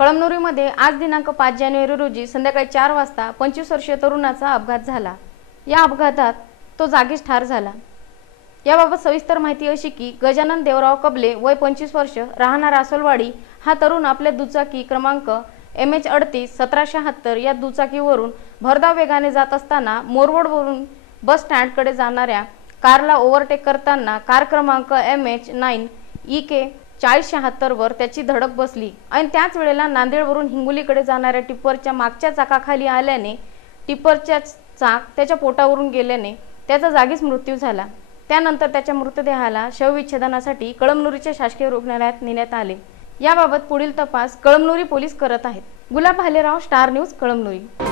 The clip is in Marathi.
कळमनुरीमध्ये आज दिनांक 5 जानेवारी रोजी संध्याकाळी 4 वाजता 25 वर्षीय तरुणाचा अपघात झाला। या अपघातात तो जागीच ठार झाला। याबाबत सविस्तर माहिती अशी की गजानन देवराव कबले वय 25 वर्ष राहणार आसोलवाडी हा तरुण आपल्या दुचाकी क्रमांक MH38-1776 या दुचाकीवरून भरधाव वेगाने जात असताना मोरवडवरून बस स्टँडकडे जाणाऱ्या कारला ओव्हरटेक करताना कार क्रमांक MH9EK4076 वर त्याची धडक बसली आणि त्याच वेळेला नांदेडवरून हिंगोलीकडे जाणाऱ्या टिप्परच्या मागच्या चाकाखाली आल्याने टिप्परचा चाक त्याच्या पोटावरून गेल्याने त्याचा जागीच मृत्यू झाला। त्यानंतर त्याच्या मृतदेहाला शवविच्छेदनासाठी कळमनुरीच्या शासकीय रुग्णालयात नेण्यात आले। याबाबत पुढील तपास कळमनुरी पोलीस करत आहेत। गुलाब भालेराव, स्टार न्यूज, कळमनुरी।